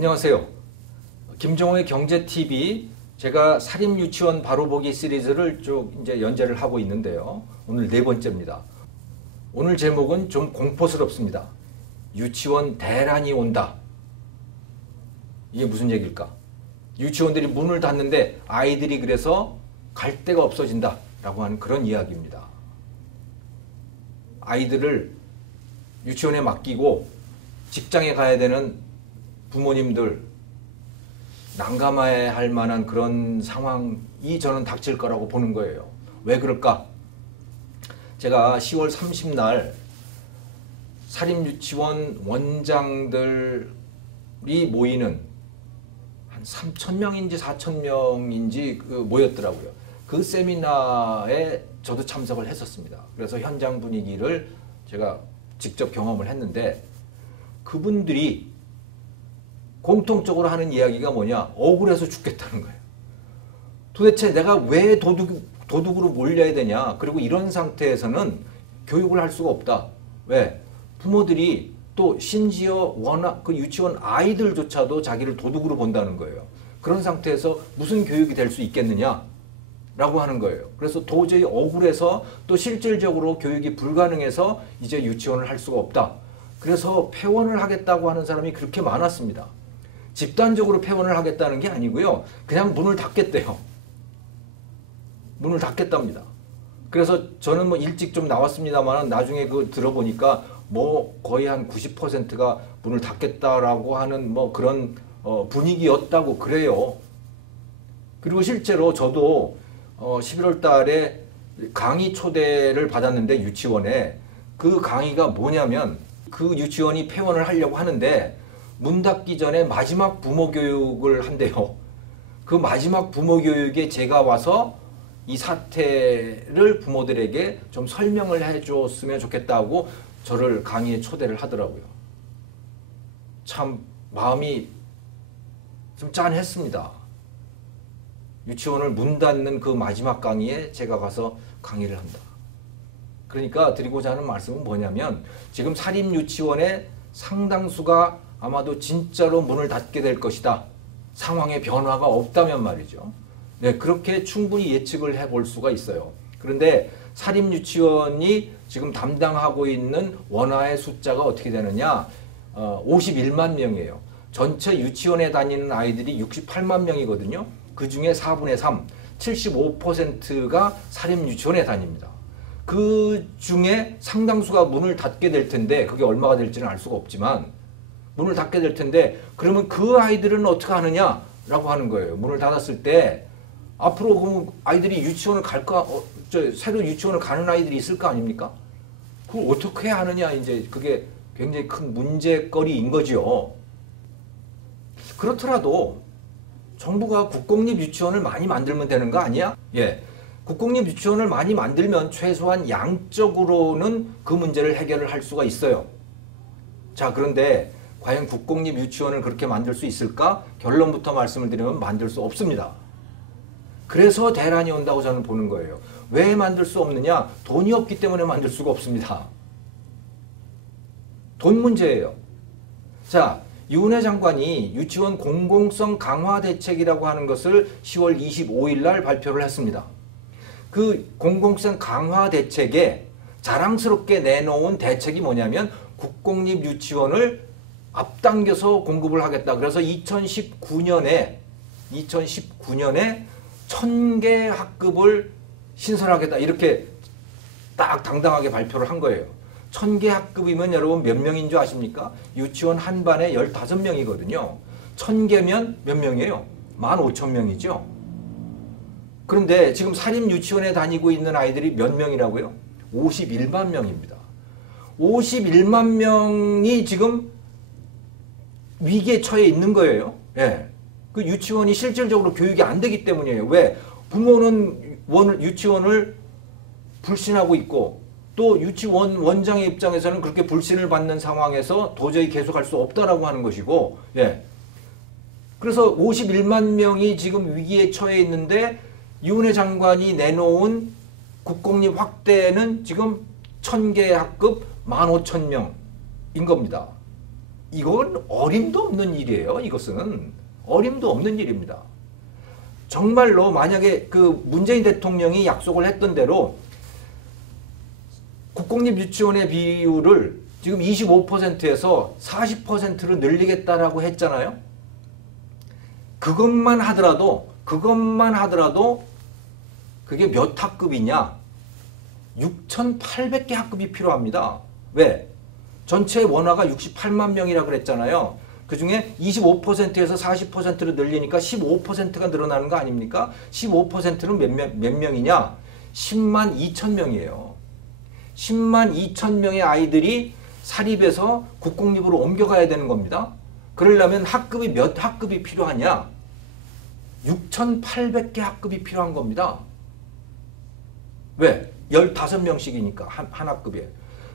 안녕하세요. 김종호의 경제TV, 제가 사립유치원 바로보기 시리즈를 쭉 이제 연재를 하고 있는데요. 오늘 네 번째입니다. 오늘 제목은 좀 공포스럽습니다. 유치원 대란이 온다. 이게 무슨 얘기일까? 유치원들이 문을 닫는데 아이들이 그래서 갈 데가 없어진다 라고 하는 그런 이야기입니다. 아이들을 유치원에 맡기고 직장에 가야 되는 부모님들 난감해야 할 만한 그런 상황이 저는 닥칠 거라고 보는 거예요. 왜 그럴까? 제가 10월 30날 사립유치원 원장들이 모이는 한 3,000명인지 4,000명인지 모였더라고요. 그 세미나에 저도 참석을 했었습니다. 그래서 현장 분위기를 제가 직접 경험을 했는데, 그분들이 공통적으로 하는 이야기가 뭐냐? 억울해서 죽겠다는 거예요. 도대체 내가 왜 도둑으로 몰려야 되냐? 그리고 이런 상태에서는 교육을 할 수가 없다. 왜? 부모들이 또 심지어 그 유치원 아이들조차도 자기를 도둑으로 본다는 거예요. 그런 상태에서 무슨 교육이 될 수 있겠느냐? 라고 하는 거예요. 그래서 도저히 억울해서 또 실질적으로 교육이 불가능해서 이제 유치원을 할 수가 없다. 그래서 폐원을 하겠다고 하는 사람이 그렇게 많았습니다. 집단적으로 폐원을 하겠다는 게 아니고요. 그냥 문을 닫겠대요. 문을 닫겠답니다. 그래서 저는 뭐 일찍 좀 나왔습니다만 나중에 들어보니까 뭐 거의 한 90%가 문을 닫겠다라고 하는 뭐 그런 분위기였다고 그래요. 그리고 실제로 저도 11월 달에 강의 초대를 받았는데, 유치원에 그 강의가 뭐냐면, 그 유치원이 폐원을 하려고 하는데 문 닫기 전에 마지막 부모 교육을 한대요. 그 마지막 부모 교육에 제가 와서 이 사태를 부모들에게 좀 설명을 해줬으면 좋겠다고 저를 강의에 초대를 하더라고요. 참 마음이 좀 짠했습니다. 유치원을 문 닫는 그 마지막 강의에 제가 가서 강의를 한다. 그러니까 드리고자 하는 말씀은 뭐냐면, 지금 사립유치원의 상당수가 아마도 진짜로 문을 닫게 될 것이다. 상황의 변화가 없다면 말이죠. 네, 그렇게 충분히 예측을 해볼 수가 있어요. 그런데 사립유치원이 지금 담당하고 있는 원아의 숫자가 어떻게 되느냐? 51만 명이에요. 전체 유치원에 다니는 아이들이 68만 명이거든요. 그 중에 4분의 3, 75%가 사립유치원에 다닙니다. 그 중에 상당수가 문을 닫게 될 텐데, 그게 얼마가 될지는 알 수가 없지만 문을 닫게 될 텐데, 그러면 그 아이들은 어떻게 하느냐라고 하는 거예요. 문을 닫았을 때 앞으로 그럼 아이들이 유치원을 갈까? 새로 유치원을 가는 아이들이 있을 거 아닙니까? 그걸 어떻게 하느냐, 이제 그게 굉장히 큰 문제거리인 거죠. 그렇더라도 정부가 국공립 유치원을 많이 만들면 되는 거 아니야? 예. 국공립 유치원을 많이 만들면 최소한 양적으로는 그 문제를 해결을 할 수가 있어요. 자, 그런데 과연 국공립 유치원을 그렇게 만들 수 있을까? 결론부터 말씀을 드리면 만들 수 없습니다. 그래서 대란이 온다고 저는 보는 거예요. 왜 만들 수 없느냐? 돈이 없기 때문에 만들 수가 없습니다. 돈 문제예요. 자, 유은혜 장관이 유치원 공공성 강화 대책이라고 하는 것을 10월 25일 날 발표를 했습니다. 그 공공성 강화 대책에 자랑스럽게 내놓은 대책이 뭐냐면, 국공립 유치원을 앞당겨서 공급을 하겠다. 그래서 2019년에 1,000개 학급을 신설하겠다. 이렇게 딱 당당하게 발표를 한 거예요. 1,000개 학급이면 여러분 몇 명인 줄 아십니까? 유치원 한 반에 15명이거든요. 1,000개면 몇 명이에요? 15,000명이죠. 그런데 지금 사립유치원에 다니고 있는 아이들이 몇 명이라고요? 51만 명입니다. 51만 명이 지금 위기에 처해 있는 거예요. 예. 그 유치원이 실질적으로 교육이 안 되기 때문이에요. 왜? 부모는 유치원을 불신하고 있고, 또 유치원 원장의 입장에서는 그렇게 불신을 받는 상황에서 도저히 계속할 수 없다라고 하는 것이고, 예. 그래서 51만 명이 지금 위기에 처해 있는데, 유은혜 장관이 내놓은 국공립 확대는 지금 1,000개 학급 15,000명인 겁니다. 이건 어림도 없는 일이에요. 이것은 어림도 없는 일입니다. 정말로 만약에 그 문재인 대통령이 약속을 했던 대로 국공립 유치원의 비율을 지금 25%에서 40%로 늘리겠다라고 했잖아요. 그것만 하더라도 그게 몇 학급이냐? 6,800개 학급이 필요합니다. 왜? 전체 원화가 68만 명이라 그랬잖아요. 그 중에 25%에서 40%로 늘리니까 15%가 늘어나는 거 아닙니까? 15%는 몇 명이냐? 10만 2천 명이에요. 10만 2천 명의 아이들이 사립에서 국공립으로 옮겨가야 되는 겁니다. 그러려면 학급이 몇 학급이 필요하냐? 6,800개 학급이 필요한 겁니다. 왜? 15명씩이니까 한 학급에.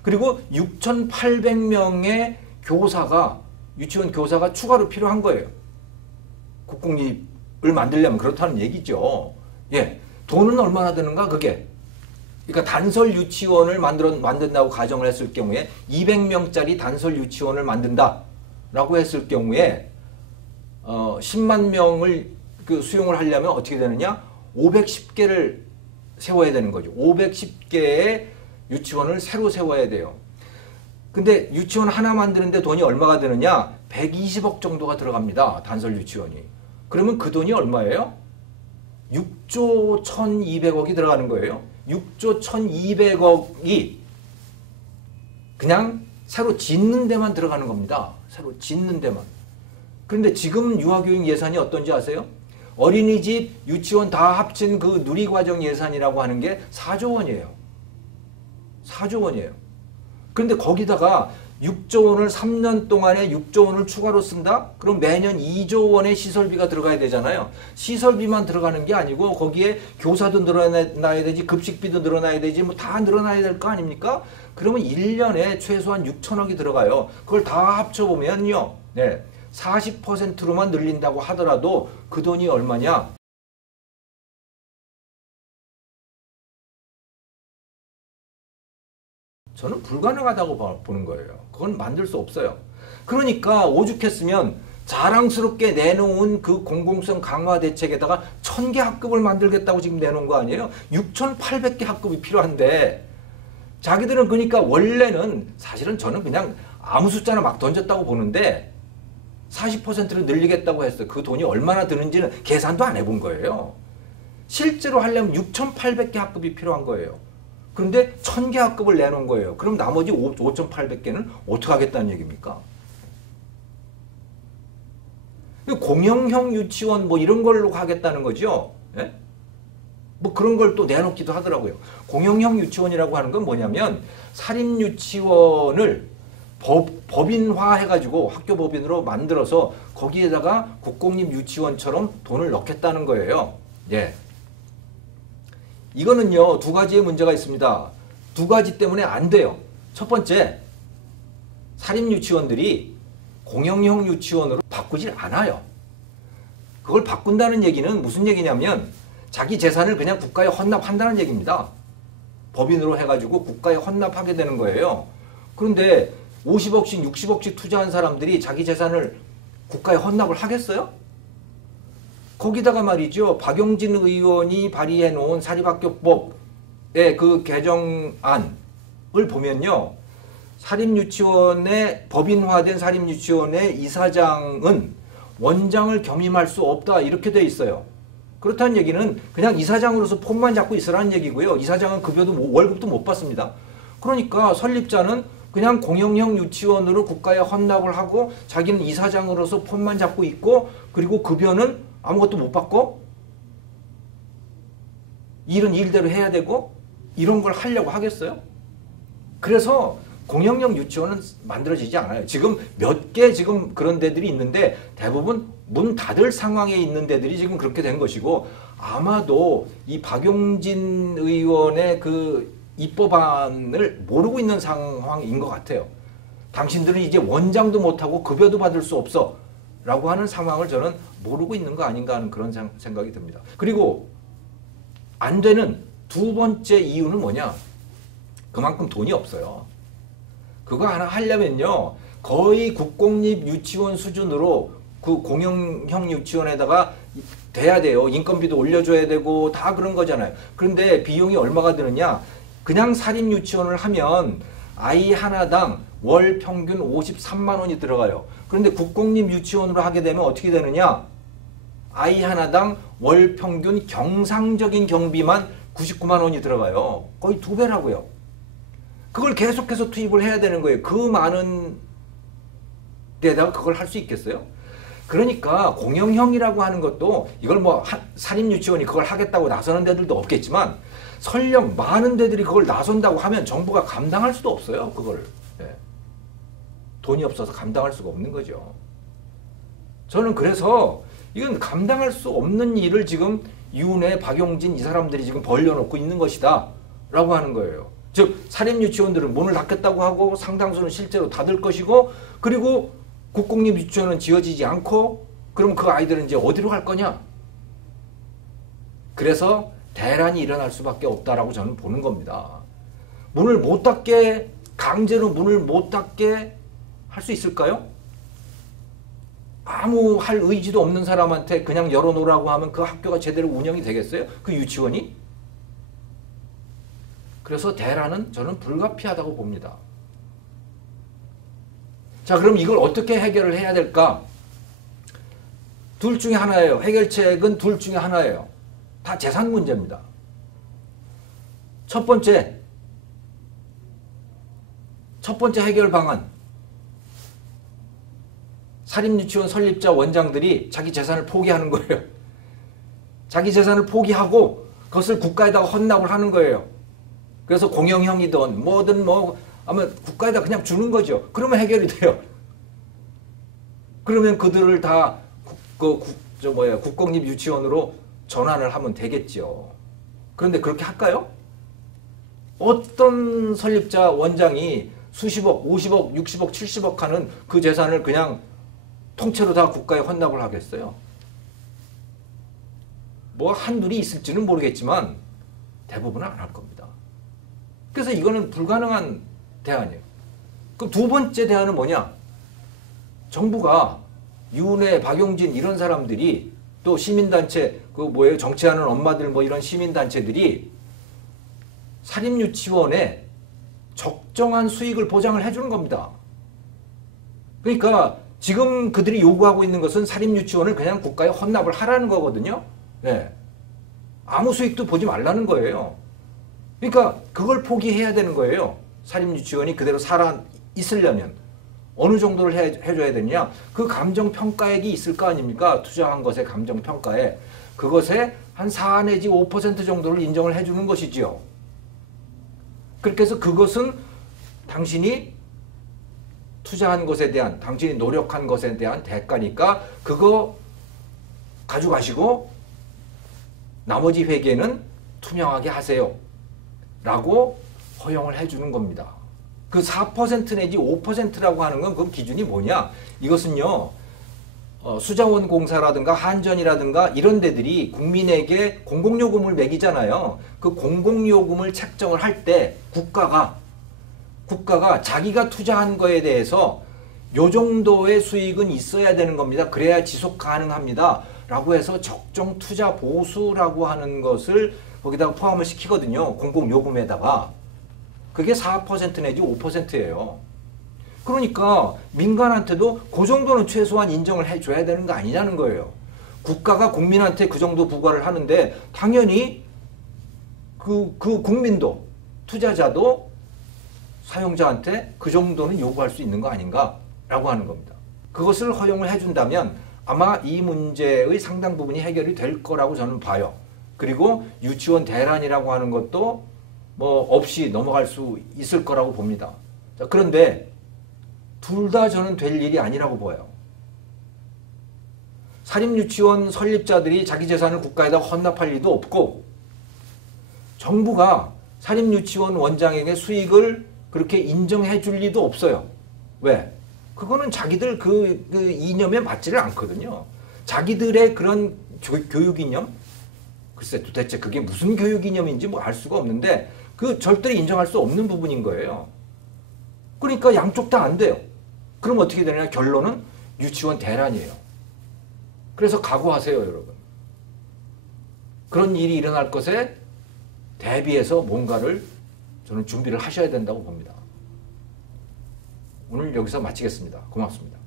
그리고 6,800명의 교사가 유치원 교사가 추가로 필요한 거예요. 국공립을 만들려면 그렇다는 얘기죠. 예. 돈은 얼마나 드는가 그게. 그러니까 단설 유치원을 만든다고 가정을 했을 경우에 200명짜리 단설 유치원을 만든다라고 했을 경우에 10만 명을 그 수용을 하려면 어떻게 되느냐? 510개를 세워야 되는 거죠. 510개의 유치원을 새로 세워야 돼요. 근데 유치원 하나 만드는데 돈이 얼마가 드느냐? 120억 정도가 들어갑니다. 단설 유치원이. 그러면 그 돈이 얼마예요? 6조 1,200억이 들어가는 거예요. 6조 1,200억이 그냥 새로 짓는 데만 들어가는 겁니다. 새로 짓는 데만. 그런데 지금 유아교육 예산이 어떤지 아세요? 어린이집, 유치원 다 합친 그 누리과정 예산이라고 하는 게 4조 원이에요. 4조 원이에요. 그런데 거기다가 6조 원을 3년 동안에 6조 원을 추가로 쓴다? 그럼 매년 2조 원의 시설비가 들어가야 되잖아요. 시설비만 들어가는 게 아니고 거기에 교사도 늘어나야 되지, 급식비도 늘어나야 되지, 뭐 다 늘어나야 될 거 아닙니까? 그러면 1년에 최소한 6천억이 들어가요. 그걸 다 합쳐보면요. 네. 40%로만 늘린다고 하더라도 그 돈이 얼마냐? 저는 불가능하다고 보는 거예요. 그건 만들 수 없어요. 그러니까 오죽했으면 자랑스럽게 내놓은 그 공공성 강화 대책에다가 1,000개 학급을 만들겠다고 지금 내놓은 거 아니에요? 6,800개 학급이 필요한데 자기들은 그러니까 원래는 사실은 저는 그냥 아무 숫자나 막 던졌다고 보는데 40%를 늘리겠다고 했어요. 그 돈이 얼마나 드는지는 계산도 안 해본 거예요. 실제로 하려면 6,800개 학급이 필요한 거예요. 그런데 1,000개 학급을 내놓은 거예요. 그럼 나머지 5,800개는 어떻게 하겠다는 얘기입니까? 공영형 유치원 뭐 이런 걸로 하겠다는 거죠. 예? 뭐 그런 걸 또 내놓기도 하더라고요. 공영형 유치원이라고 하는 건 뭐냐면 사립유치원을 법인화 해가지고 학교 법인으로 만들어서 거기에다가 국공립 유치원처럼 돈을 넣겠다는 거예요. 예. 이거는요, 두 가지의 문제가 있습니다. 두 가지 때문에 안 돼요. 첫 번째, 사립유치원들이 공영형 유치원으로 바꾸질 않아요. 그걸 바꾼다는 얘기는 무슨 얘기냐면 자기 재산을 그냥 국가에 헌납한다는 얘기입니다. 법인으로 해가지고 국가에 헌납하게 되는 거예요. 그런데 50억씩 60억씩 투자한 사람들이 자기 재산을 국가에 헌납을 하겠어요? 거기다가 말이죠. 박용진 의원이 발의해 놓은 사립학교법의 그 개정안을 보면요. 사립유치원의 법인화된 사립유치원의 이사장은 원장을 겸임할 수 없다 이렇게 돼 있어요. 그렇다는 얘기는 그냥 이사장으로서 폰만 잡고 있으라는 얘기고요. 이사장은 급여도 월급도 못 받습니다. 그러니까 설립자는 그냥 공영형 유치원으로 국가에 헌납을 하고 자기는 이사장으로서 폰만 잡고 있고 그리고 급여는 아무것도 못 받고 일은 일대로 해야 되고 이런 걸 하려고 하겠어요? 그래서 공영형 유치원은 만들어지지 않아요. 지금 몇 개 지금 그런 데들이 있는데 대부분 문 닫을 상황에 있는 데들이 지금 그렇게 된 것이고 아마도 이 박용진 의원의 그 입법안을 모르고 있는 상황인 것 같아요. 당신들은 이제 원장도 못하고 급여도 받을 수 없어 라고 하는 상황을 저는 모르고 있는 거 아닌가 하는 그런 생각이 듭니다. 그리고 안 되는 두 번째 이유는 뭐냐? 그만큼 돈이 없어요. 그거 하나 하려면요. 거의 국공립 유치원 수준으로 그 공영형 유치원에다가 돼야 돼요. 인건비도 올려줘야 되고 다 그런 거잖아요. 그런데 비용이 얼마가 드느냐? 그냥 사립 유치원을 하면 아이 하나당 월 평균 53만 원이 들어가요. 그런데 국공립 유치원으로 하게 되면 어떻게 되느냐? 아이 하나당 월 평균 경상적인 경비만 99만 원이 들어가요. 거의 2배라고요. 그걸 계속해서 투입을 해야 되는 거예요. 그 많은 데다가 그걸 할 수 있겠어요? 그러니까 공영형이라고 하는 것도 이걸 뭐 사립유치원이 그걸 하겠다고 나서는 데들도 없겠지만 설령 많은 데들이 그걸 나선다고 하면 정부가 감당할 수도 없어요. 그걸. 예. 돈이 없어서 감당할 수가 없는 거죠. 저는 그래서 이건 감당할 수 없는 일을 지금 이윤혜, 박용진 이 사람들이 지금 벌려놓고 있는 것이다 라고 하는 거예요. 즉 사립유치원들은 문을 닫겠다고 하고 상당수는 실제로 닫을 것이고, 그리고 국공립 유치원은 지어지지 않고, 그럼 그 아이들은 이제 어디로 갈 거냐? 그래서 대란이 일어날 수밖에 없다라고 저는 보는 겁니다. 문을 못 닫게, 강제로 문을 못 닫게 할 수 있을까요? 아무 할 의지도 없는 사람한테 그냥 열어놓으라고 하면 그 학교가 제대로 운영이 되겠어요? 그 유치원이? 그래서 대란은 저는 불가피하다고 봅니다. 자, 그럼 이걸 어떻게 해결을 해야 될까? 둘 중에 하나예요. 해결책은 둘 중에 하나예요. 다 재산 문제입니다. 첫 번째 해결 방안. 사립유치원 설립자 원장들이 자기 재산을 포기하는 거예요. 자기 재산을 포기하고 그것을 국가에다가 헌납을 하는 거예요. 그래서 공영형이든 뭐든 아마 국가에다 그냥 주는 거죠. 그러면 해결이 돼요. 그러면 그들을 다 국공립 유치원으로 전환을 하면 되겠죠. 그런데 그렇게 할까요? 어떤 설립자 원장이 수십억, 50억, 60억, 70억 하는 그 재산을 그냥 통째로 다 국가에 헌납을 하겠어요? 뭐 한둘이 있을지는 모르겠지만 대부분은 안 할 겁니다. 그래서 이거는 불가능한 대안이에요. 그럼 두 번째 대안은 뭐냐? 정부가 이윤혜, 박용진 이런 사람들이 또 시민단체, 정치하는 엄마들 이런 시민단체들이 사립유치원에 적정한 수익을 보장을 해주는 겁니다. 그러니까 지금 그들이 요구하고 있는 것은 사립유치원을 그냥 국가에 헌납을 하라는 거거든요. 네. 아무 수익도 보지 말라는 거예요. 그러니까 그걸 포기해야 되는 거예요. 사립유치원이 그대로 살아 있으려면 어느 정도를 해줘야 되느냐? 그 감정평가액이 있을 거 아닙니까? 투자한 것의 감정평가액. 그것에 한 4 내지 5% 정도를 인정을 해주는 것이지요. 그렇게 해서 그것은 당신이 투자한 것에 대한, 당신이 노력한 것에 대한 대가니까 그거 가져가시고 나머지 회계는 투명하게 하세요 라고 허용을 해주는 겁니다. 그 4% 내지 5%라고 하는 건 그 기준이 뭐냐? 이것은요, 수자원공사라든가 한전이라든가 이런 데들이 국민에게 공공요금을 매기잖아요. 그 공공요금을 책정을 할 때 국가가 자기가 투자한 거에 대해서 요 정도의 수익은 있어야 되는 겁니다. 그래야 지속 가능합니다. 라고 해서 적정 투자 보수라고 하는 것을 거기다가 포함을 시키거든요. 공공요금에다가. 그게 4% 내지 5%예요. 그러니까 민간한테도 그 정도는 최소한 인정을 해줘야 되는 거 아니냐는 거예요. 국가가 국민한테 그 정도 부과를 하는데 당연히 그 국민도, 투자자도 사용자한테 그 정도는 요구할 수 있는 거 아닌가라고 하는 겁니다. 그것을 허용을 해준다면 아마 이 문제의 상당 부분이 해결이 될 거라고 저는 봐요. 그리고 유치원 대란이라고 하는 것도 없이 넘어갈 수 있을 거라고 봅니다. 자, 그런데 둘 다 저는 될 일이 아니라고 보여요. 사립유치원 설립자들이 자기 재산을 국가에다 헌납할 리도 없고, 정부가 사립유치원 원장에게 수익을 그렇게 인정해 줄 리도 없어요. 왜? 그거는 자기들 그 이념에 맞지를 않거든요. 자기들의 그런 교육 이념? 글쎄 도대체 그게 무슨 교육 이념인지 알 수가 없는데 그 절대로 인정할 수 없는 부분인 거예요. 그러니까 양쪽 다 안 돼요. 그럼 어떻게 되느냐? 결론은 유치원 대란이에요. 그래서 각오하세요, 여러분. 그런 일이 일어날 것에 대비해서 뭔가를 저는 준비를 하셔야 된다고 봅니다. 오늘 여기서 마치겠습니다. 고맙습니다.